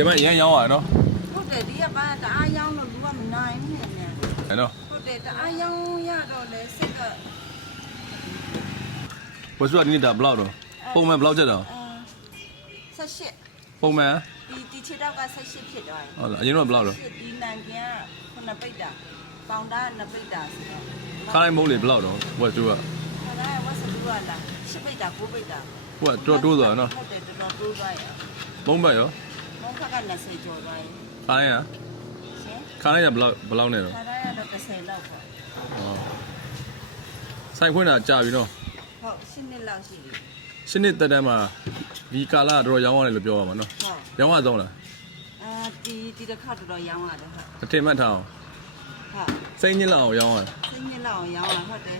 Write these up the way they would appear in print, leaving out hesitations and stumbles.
ဒီမှာရန်ရောင်းရနော်ဟုတ်တယ်ဒီကဘာတအားရောင်းလို့လူကမနိုင်ဘူးနဲ့ဟဲ့နော်ဟုတ်တယ်တအားရောင်းရတော့လေစိတ်ကဝတ်စုကဒီနေ့ဒါဘလောက်တော့ပုံမှန်ဘလောက်ချက်တော့18ပုံမှန်ဒီခြေတော့က18ဖြစ်သွားတယ်ဟုတ်လားအရင်တော့ဘလောက်တော့ဒီနိုင်ငံက9ပိတ်တာပေါင်တာ2ပိတ်တာဆိုတော့ခါလိုက်မိုးလေဘလောက်တော့ဝတ်စုကခါလိုက်ဝတ်စုကလား10ပိတ်တာ9ပိတ်တာဟိုကတော်တိုးသွားနော်ဟုတ်တယ်တော်တိုးသွားရမုံဘက်ရောမုံဘက်က20ကျော်သွားရင်ခါလိုက်ရခါလိုက်ရဘလောက်နဲ့တော့ခါလိုက်ရတော့30လောက်ပေါ့ဆိုင်ခွင့်တာကြာပြီနော်ဟုတ်10နှစ်လောက်ရှိပြီ10နှစ်တက်တန်းမှာဒီကာလတော့ရောင်းရတယ်လို့ပြောရမှာနော်ရောင်းရတော့လားဒီတစ်ခါတော်ရောင်းရတယ်ဟုတ်အထင်မှတ်ထားအောင်ဟုတ်စိတ်ညစ်လောက်အောင်ရောင်းရတယ်စိတ်ညစ်လောက်အောင်ရောင်းရဟုတ်တယ်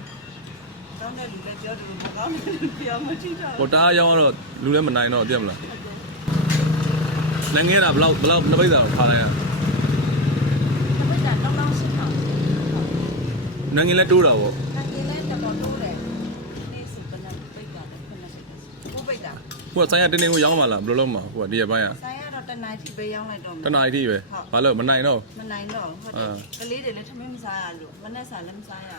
တောင်းတဲ့လူလည်းပြောတယ်လို့မကောင်းတယ်ပြောမကြည့်တော့ဟိုတားရောင်းတော့လူလည်းမနိုင်တော့သိရမလားနိုင်ငံတာဘလောက်နှစ်ပိတ်တာခါလိုက်ရနှစ်ပိတ်တာတောင်းရှင်းအောင်နိုင်ငံလည်းတိုးတာပေါ့နိုင်ငံလည်းတော်တော်တိုးတယ်နေ့စီကလည်းပိတ်တာလည်း9ပိတ်တာဟိုဆိုင်ရတင်းတင်းကိုရောင်းပါလားဘယ်လိုလုပ်မှာဟိုဒီရပိုင်းဆိုင်ရတော့တနားထိပဲရောင်းလိုက်တော့တနားထိပဲဘာလို့မနိုင်တော့မနိုင်တော့ဟုတ်တယ်ကလေးတွေလည်းထမင်းမစားရလို့မနဲ့စားလည်းမစားရ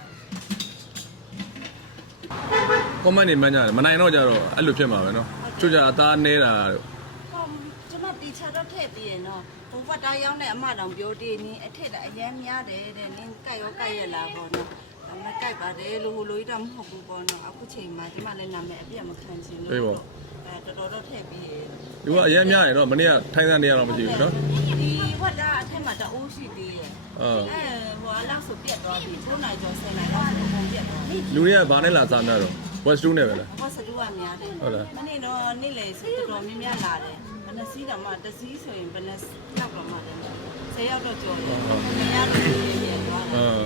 ကွန်မန့်နေမှန်းကြတယ်မနိုင်တော့ကြတော့အဲ့လိုဖြစ်မှာပဲနော်ချို့ကြအသားနေတာဟုတ်ကျွန်မတီချာတော့ထည့်ပြီးရနော်ဟိုဖတ်တာရောင်းတဲ့အမတောင်ပြောတည်နင်းအထက်လည်းအရန်များတယ်တဲ့နင်းကြိုက်ရောကြိုက်ရလားပေါ့နော်ဒါမှကြိုက်ပါတယ်လို့ဟိုလိုကြီးတော့မဟုတ်ဘူးပေါ့နော်အခုချိန်မှာဒီမှာလည်းနာမည်အပြည့်မခံချင်လို့တော်တော်ထည့်ပြီးရလူကအရန်များရတော့မနေ့ကထိုင်းသားနေရတော့မရှိဘူးနော်ဒီဖတ်တာအထက်မှာတအိုးရှိသေးရဲ့ဟိုလောက်ဆိုပြက်သွားပြီ9နိုင်ကျော်10နိုင်လောက်ဆိုပုံပြက်သွားလူတွေကဘာနဲ့လာစားနေတော့ West 2နဲ့ပဲလားWest 2ကများတယ်ဟုတ်လားမနေ့တော့နေ့လေဆိုတော်တော်များများလာတယ်ဘယ်နှစီးတော့မှတစ်စီးဆိုရင်ဘယ်နှရောက်တော့မှတယ်10ရောက်တော့ကျော်တယ်မရတော့ရေရဲသွားတယ်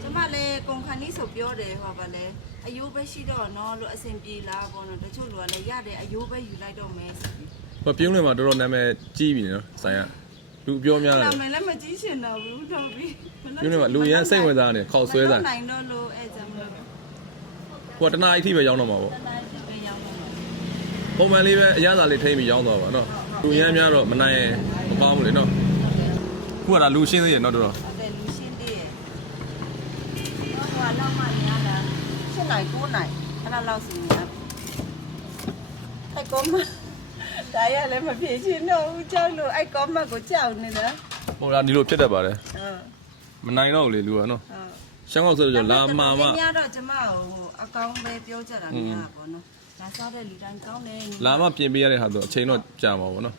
ကျမလည်းကုန်ခန်းကြီးဆိုပြောတယ်ဟောပါလေအယိုးပဲရှိတော့နော်လို့အဆင်ပြေလားပေါ့နော်တချို့လူကလည်းရတယ်အယိုးပဲယူလိုက်တော့မယ်ဆိုပြီးဟောပြုံးတွေမှာတော်တော်နာမည်ကြီးပြီနော်ဆိုင်ကလူပြောများတယ်နာမည်လည်းမကြီးရှင်တော့ဘူးတော့ပြီပြုံးတွေမှာလူရန်စိတ်ဝင်စားနေခေါက်ဆွဲစားနိုင်တော့လို့အဲ့ကြောင့်လို့ဟိုတနားအထိပဲရောင်းတော့မှာပေါ့တနားအထိပဲရောင်းတော့မှာပုံမှန်လေးပဲအရသာလေးထိမ့်ပြီးရောင်းသွားပါနော်လူရန်များတော့မနိုင်မကောင်းဘူးလေနော်ခုကဒါလူရှင်းသေးရနော်တော်တော်ဟုတ်တယ်လူရှင်းသေးရဟိုကတော့မှများတာ7နိုင်9နိုင်အဲ့ဒါလောက်စီများအဲ့ကောမဒါရလည်းမဖြစ်ချင်တော့ဘူးကြောက်လို့အဲ့ကောမကိုကြောက်နေတာဟိုဒါဒီလိုဖြစ်တတ်ပါတယ်မနိုင်တော့ဘူးလေလူကနော်ရှမ်းကောက်ဆိုတော့လာမာမများတော့ကျမဟိုအကောင်းပဲပြောကြတာများပါဘောနော်ဒါစားတဲ့လူတိုင်းကောင်းတယ်လာမပြင်ပေးရတဲ့ဟာဆိုအချိန်တော့ကြာမှာပေါ့နော်